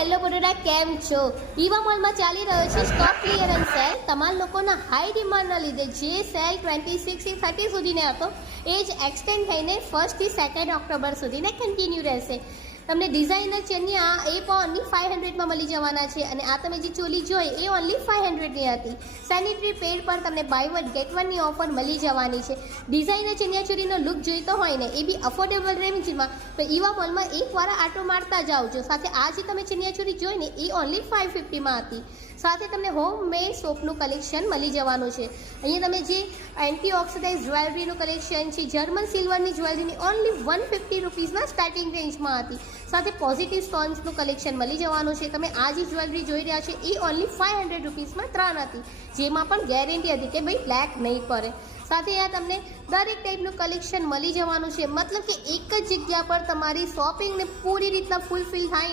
Hello Baroda, કેમ છો? Eva મોલમાં ચાલી રહ્યો છે સ્ટોક ક્લિયરન્સ સેલ. તમારા લોકોના હાઈ ડિમાન્ડના લીધે જે સેલ 26 થી 30 સુધીને હતો એ જ એક્સટેન્ડ થઈને 1 થી 2 ઓક્ટોબર સુધીને કન્ટિન્યુ રહેશે. તમને ડિઝાઇનર ચનિયા એ પણ ઓનલી 500માં મળી જવાના છે અને આ તમે જે ચોલી જોઈ એ ઓનલી 500ની હતી. સેનિટરી પેડ પર તમને બાય વન ગેટ વનની ઓફર મળી જવાની છે. ડિઝાઇનર ચનિયા ચોરીનો લુક જોઈતો હોય ને એ બી અફોર્ડેબલ રેન્જમાં તો ઈવા મોલમાં એકવાર આટો મારતા જાવજો. સાથે આ જે તમે ચનિયા ચોરી જોઈને એ ઓનલી 550માં હતી. સાથે તમને હોમ મેડ સોપનું કલેક્શન મળી જવાનું છે. અહીંયા તમે જે એન્ટી ઓક્સિડાઇઝ જ્વેલરીનું કલેક્શન છે, જર્મન સિલ્વરની જ્વેલરીની ઓનલી 150 રૂપીસના સ્ટાર્ટિંગ રેન્જમાં હતી. સાથે પોઝિટિવ સ્ટોન્સનું કલેક્શન મળી જવાનું છે. તમે આ જે જ્વેલરી જોઈ રહ્યા છે એ ઓનલી 500 રૂપીસમાં 3 હતી, જેમાં પણ ગેરંટી હતી કે ભાઈ બ્લેક નહીં પડે. સાથે આ તમને દરેક ટાઈપનું કલેક્શન મળી જવાનું છે. મતલબ કે એક જ જગ્યા પર તમારી શોપિંગને પૂરી રીતના ફૂલફિલ થાય